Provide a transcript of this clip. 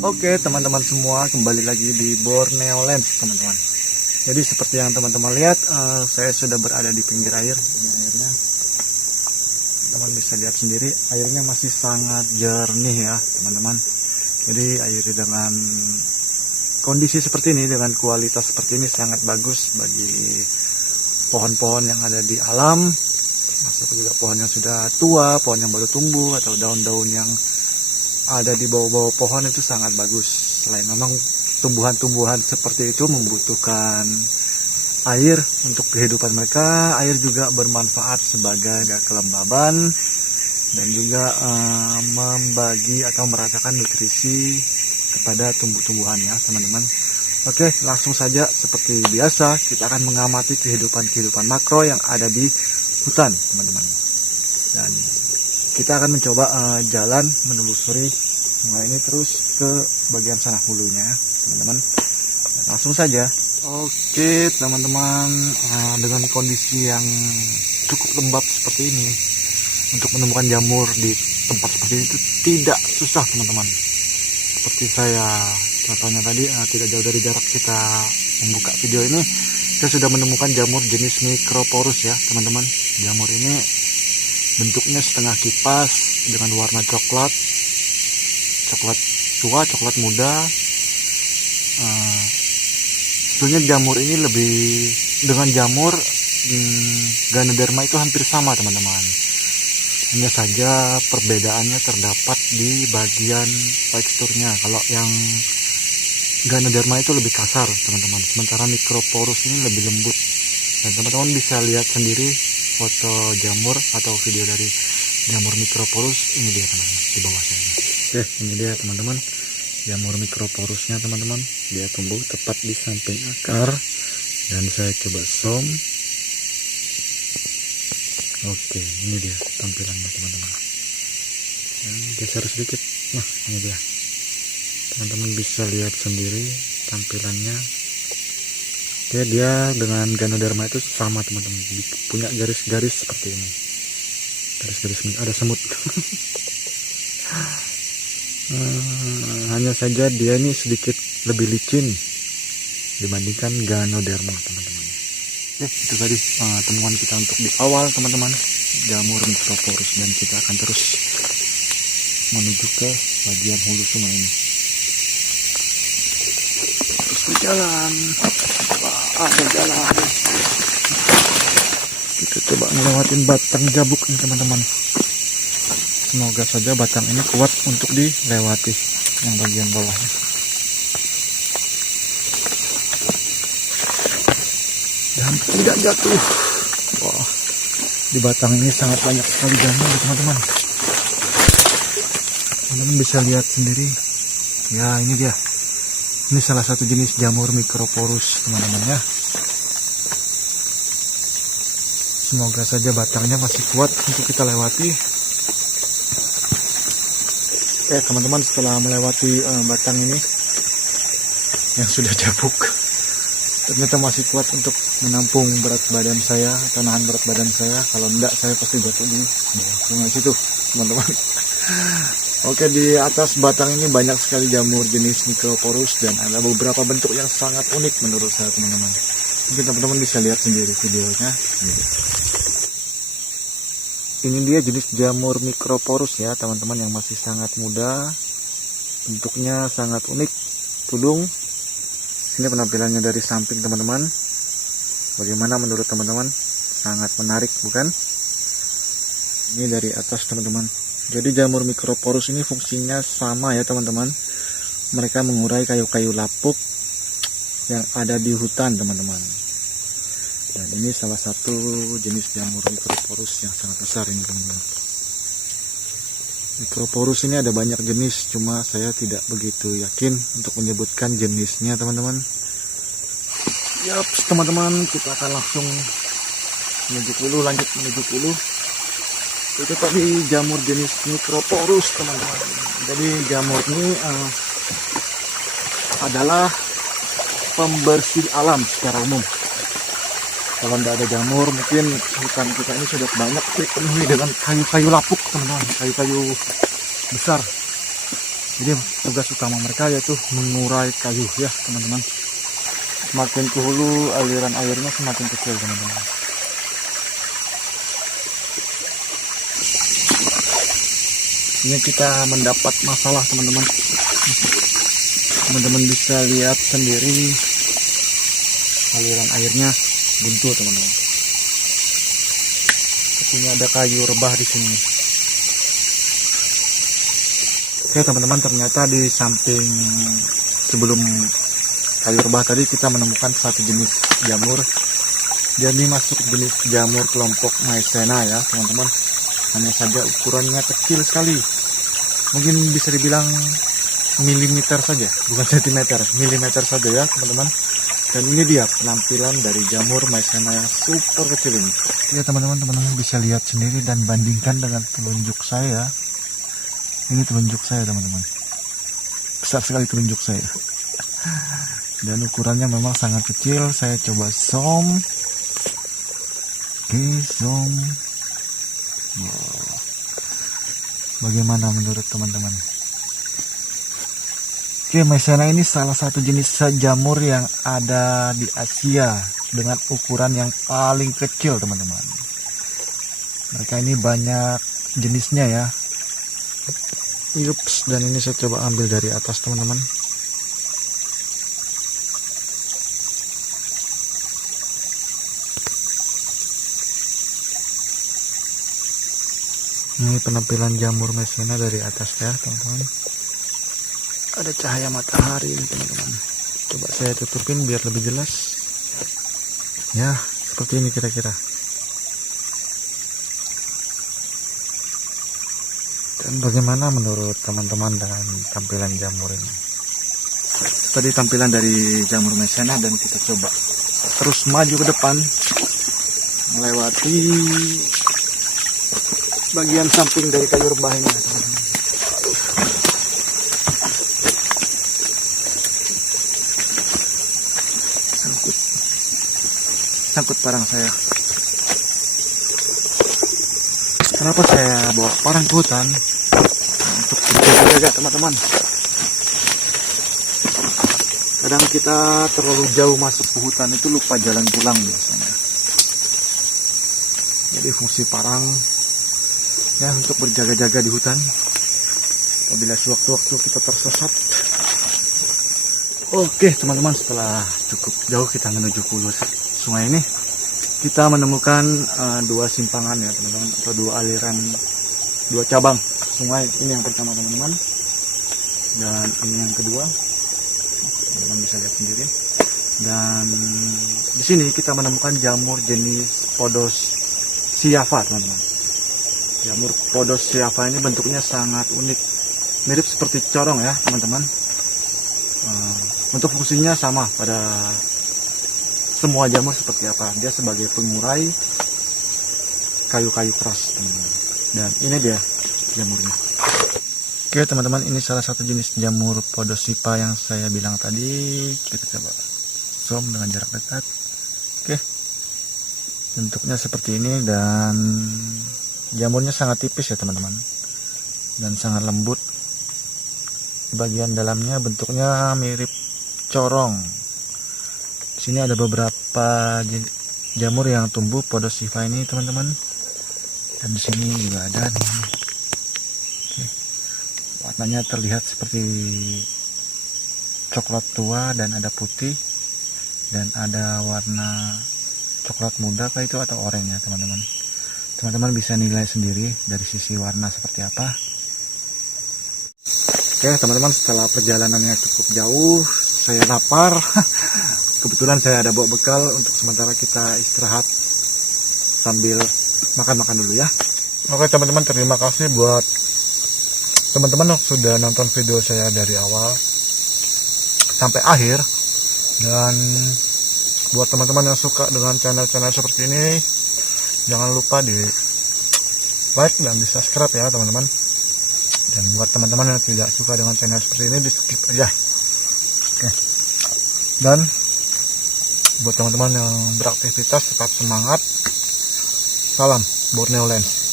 Oke teman-teman semua, kembali lagi di Borneo Lens teman-teman. Jadi seperti yang teman-teman lihat, saya sudah berada di pinggir air. Ini airnya, teman bisa lihat sendiri, airnya masih sangat jernih ya teman-teman. Jadi air dengan kondisi seperti ini, dengan kualitas seperti ini sangat bagus bagi pohon-pohon yang ada di alam. Termasuk juga pohon yang sudah tua, pohon yang baru tumbuh, atau daun-daun yang ada di bawah-bawah pohon itu sangat bagus. Selain memang tumbuhan-tumbuhan seperti itu membutuhkan air untuk kehidupan mereka, air juga bermanfaat sebagai kelembaban dan juga membagi atau meratakan nutrisi kepada tumbuh-tumbuhan ya teman-teman. Oke, langsung saja seperti biasa kita akan mengamati kehidupan makro yang ada di hutan teman-teman. Dan kita akan mencoba jalan menelusuri sungai ini terus ke bagian sana hulunya teman-teman. Langsung saja. Oke teman-teman, dengan kondisi yang cukup lembab seperti ini, untuk menemukan jamur di tempat seperti itu tidak susah teman-teman. Seperti saya contohnya tadi, tidak jauh dari jarak kita membuka video ini, saya sudah menemukan jamur jenis Microporus ya teman-teman. Jamur ini bentuknya setengah kipas dengan warna coklat tua, coklat muda. Sebetulnya jamur ini lebih dengan jamur Ganoderma itu hampir sama teman-teman. Hanya saja perbedaannya terdapat di bagian teksturnya. Kalau yang Ganoderma itu lebih kasar teman-teman, sementara Microporus ini lebih lembut. Dan teman-teman bisa lihat sendiri foto jamur atau video dari jamur Microporus. Ini dia teman-teman di bawah saya. Oke, ini dia teman-teman jamur Microporusnya teman-teman. Dia tumbuh tepat di samping akar dan saya coba zoom. Oke, ini dia tampilannya teman-teman. Dan geser sedikit. Nah, ini dia. Teman-teman bisa lihat sendiri tampilannya. Dia dengan Ganoderma itu sama teman-teman, punya garis-garis seperti ini. Garis-garis ada semut. Hanya saja dia ini sedikit lebih licin dibandingkan Ganoderma teman-teman. Itu tadi temuan kita untuk di awal teman-teman, jamur Microporus, dan kita akan terus menuju ke bagian hulu sungai ini. Terus berjalan. Ada jalan. Kita coba ngelewatin batang jabuk nih teman-teman. Semoga saja batang ini kuat untuk dilewati yang bagian bawahnya. Dan tidak jatuh. Wah, di batang ini sangat banyak sekali jamur teman-teman. Teman-teman bisa lihat sendiri. Ya, ini dia. Ini salah satu jenis jamur Microporus teman-teman ya. Semoga saja batangnya masih kuat untuk kita lewati. Teman-teman, setelah melewati batang ini yang sudah jabuk, ternyata masih kuat untuk menampung berat badan saya atau nahan berat badan saya. Kalau enggak, saya pasti jatuh di bawah sungai situ teman-teman. Oke, di atas batang ini banyak sekali jamur jenis Microporus dan ada beberapa bentuk yang sangat unik menurut saya teman-teman. Mungkin teman-teman bisa lihat sendiri videonya. Ini dia jenis jamur Microporus ya teman-teman, yang masih sangat muda. Bentuknya sangat unik, tudung. Ini penampilannya dari samping teman-teman. Bagaimana menurut teman-teman? Sangat menarik bukan? Ini dari atas teman-teman. Jadi jamur Microporus ini fungsinya sama ya teman-teman. Mereka mengurai kayu-kayu lapuk yang ada di hutan teman-teman. Dan ini salah satu jenis jamur Microporus yang sangat besar ini teman-teman. Microporus ini ada banyak jenis, cuma saya tidak begitu yakin untuk menyebutkan jenisnya teman-teman. Yaps teman-teman, kita akan langsung menuju hulu, lanjut menuju hulu. Itu tadi jamur jenis Microporus teman-teman. Jadi jamur ini adalah pembersih alam secara umum. Kalau tidak ada jamur, mungkin hutan kita ini sudah banyak dipenuhi dengan kayu-kayu lapuk teman-teman, kayu-kayu besar. Jadi tugas utama mereka yaitu mengurai kayu ya teman-teman. Semakin ke hulu aliran airnya semakin kecil teman-teman. Ini kita mendapat masalah teman-teman. Teman-teman bisa lihat sendiri aliran airnya buntu teman-teman. Sepertinya ada kayu rebah di sini. Oke teman-teman, ternyata di samping sebelum kayu rebah tadi kita menemukan satu jenis jamur. Jadi masuk jenis jamur kelompok Maizena ya teman-teman. Hanya saja ukurannya kecil sekali. Mungkin bisa dibilang milimeter saja, bukan sentimeter, milimeter saja ya teman-teman. Dan ini dia penampilan dari jamur Maizena yang super kecil ini. Ya teman-teman bisa lihat sendiri dan bandingkan dengan telunjuk saya. Ini telunjuk saya teman-teman, besar sekali telunjuk saya, dan ukurannya memang sangat kecil. Saya coba zoom. Oke, zoom. Wow. Bagaimana menurut teman-teman? Oke, Maizena ini salah satu jenis jamur yang ada di Asia dengan ukuran yang paling kecil teman-teman. Mereka ini banyak jenisnya ya. Yups, dan ini saya coba ambil dari atas teman-teman. Ini penampilan jamur Maizena dari atas ya teman-teman. Ada cahaya matahari ini teman-teman. Coba saya tutupin biar lebih jelas. Ya, seperti ini kira-kira. Dan bagaimana menurut teman-teman dengan tampilan jamur ini? Tadi tampilan dari jamur Maizena, dan kita coba terus maju ke depan melewati bagian samping dari kayu rebah ini teman-teman. Sangkut parang saya. Kenapa saya bawa parang ke hutan? Untuk berjaga-jaga teman-teman. Kadang kita terlalu jauh masuk ke hutan itu lupa jalan pulang biasanya. Jadi fungsi parang ya untuk berjaga-jaga di hutan apabila sewaktu-waktu kita tersesat. Oke teman-teman, setelah cukup jauh kita menuju ke hulu sungai ini, kita menemukan dua simpangan ya teman-teman, atau dua aliran, dua cabang sungai. Ini yang pertama teman-teman, dan ini yang kedua. Teman-teman bisa lihat sendiri. Dan di sini kita menemukan jamur jenis Podosiava teman-teman. Jamur Podosiava ini bentuknya sangat unik, mirip seperti corong ya teman-teman. Untuk fungsinya sama pada semua jamur seperti apa. Dia sebagai pengurai kayu-kayu keras teman-teman. Dan ini dia jamurnya. Oke teman-teman, ini salah satu jenis jamur Podosiava yang saya bilang tadi. Kita coba zoom dengan jarak dekat. Oke, bentuknya seperti ini, dan jamurnya sangat tipis ya teman-teman, dan sangat lembut. Bagian dalamnya bentuknya mirip corong. Di sini ada beberapa jamur yang tumbuh Podosiava ini teman-teman, dan di sini juga ada nih. Oke. Warnanya terlihat seperti coklat tua, dan ada putih, dan ada warna coklat muda kah itu, atau oranye ya teman-teman. Teman-teman bisa nilai sendiri dari sisi warna seperti apa. Oke teman-teman, setelah perjalanan yang cukup jauh, saya lapar. Kebetulan saya ada bawa bekal untuk sementara kita istirahat sambil makan-makan dulu ya. Oke teman-teman, terima kasih buat teman-teman yang sudah nonton video saya dari awal sampai akhir. Dan buat teman-teman yang suka dengan channel-channel seperti ini, jangan lupa di like dan di subscribe ya teman-teman. Dan buat teman-teman yang tidak suka dengan channel seperti ini, di skip aja. Oke. Dan buat teman-teman yang beraktivitas, tetap semangat. Salam Borneo Lens.